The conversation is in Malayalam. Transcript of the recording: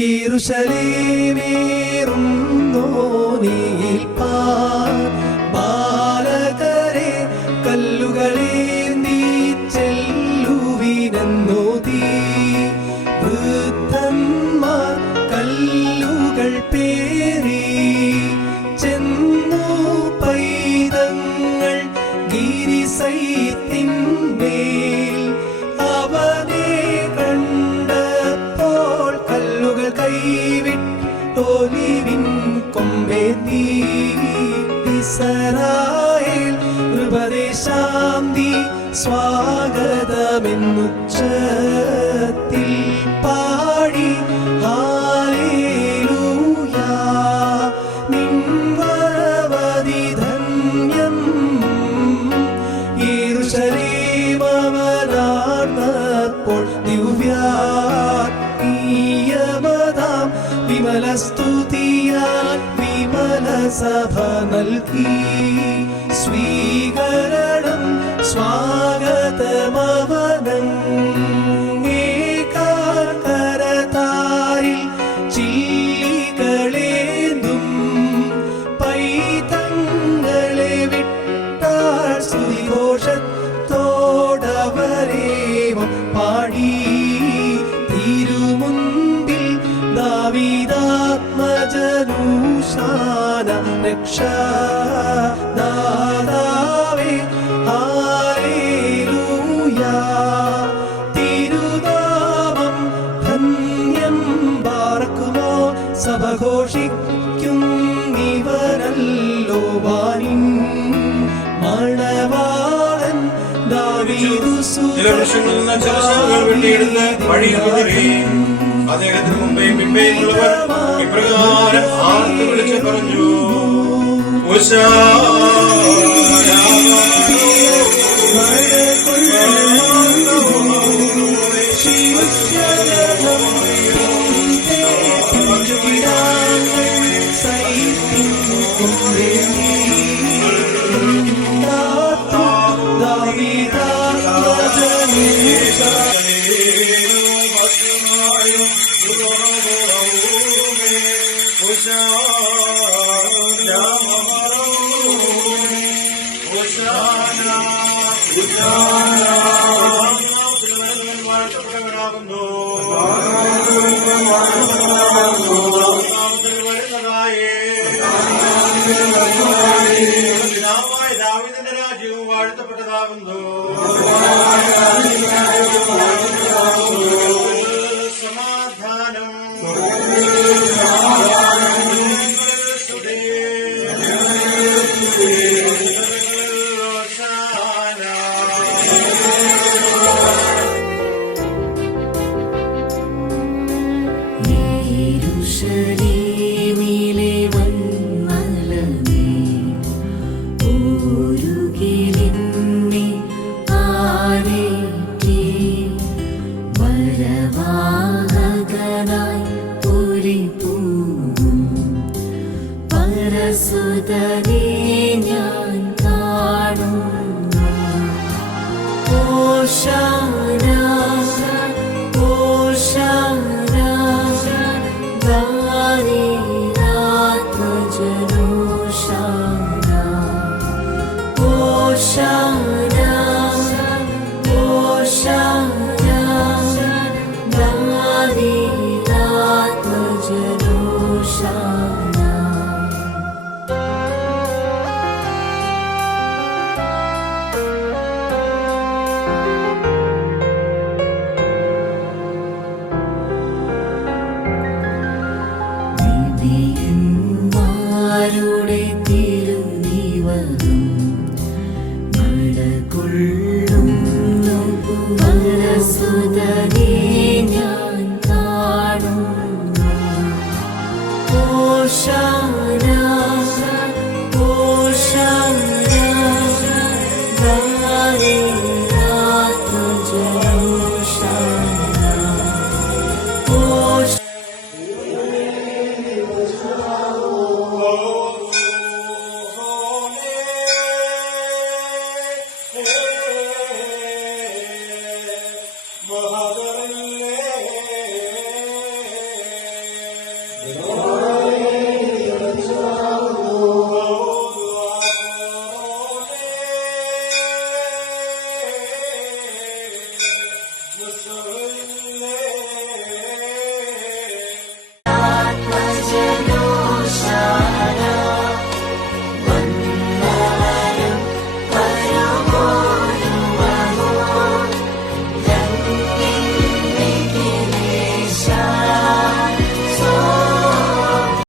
യെരൂശലേമേറുന്നോനേൽപ്പാൻ ബാലകരെ കല്ലുകളേന്തി ചെല്ലുവിനെന്നോതി. വൃദ്ധന്മാർ കല്ലുകൾ പേറി ചെന്നു പൈതങ്ങൾ ഗിരിസൈത്തിന്മേൽ. അവനെ കണ്ടപ്പോൾ കല്ലുകൾ കൈവിട്ടൊലിവിൻ കൊമ്പേന്തി. ഇസ്രായേൽ കൃപദേശാന്തി സ്വാഗതമെന്നുച്ചത്തിൽ പാടി ഹല്ലേലൂയാ. നിൻ വരവധി ധന്യം. യെരൂശലേമവനാർന്നപ്പോൾ ദിവ്യാത്മീയമതാം വിമല സ്തുതിയാൽ വിമല സഭ നൽകി. സ്വീകരണം സ്വാഗതമവനേകാകരതാരിൽ ചില്ലികളേന്തും പൈതങ്ങളെ വിട്ടാൽ സ്തുതിഘോഷത്തോടവരേവം പാടി. തിരുമുൻപിൽ ദാവീദാത്മജനൂശാന രക്ഷാദാതാവേ ഹല്ലേലൂയാ. തിരുനാമം ധന്യം ബാറക്കുമോ സഭ ഘോഷിക്കും ഇവനല്ലോ വാനിൻ മണവാളൻ ദാവീദു ചില വൃക്ഷങ്ങളിൽ നിന്ന് ചില ശാഖകൾ വെട്ടിയെടുത്ത് വഴിയിൽ വിതറി. അദ്ദേഹത്തിന് മുമ്പേയും പിമ്പേയും ഉള്ളവർ ഇപ്രകാരം ആർത്ത് വിളിച്ച് പറഞ്ഞു, ദാവീദിന്റെ രാജ്യവും വാഴ്ത്തപ്പെട്ടതാകുന്നു. സമാധാനം യെരൂശലേമിലെ വന്മലമേ ഊരുകിലിന്നി ആരേറ്റി. വരവാഹകനായി പുരിപൂവും പരസുതനെ ഞാൻ കാണുന്നു. ഓശാന ഓശാന ദാവീദാത്മജനൂശാന. ഓശാന ഓശാന ദാവീദാത്മജനൂശാന. ഓ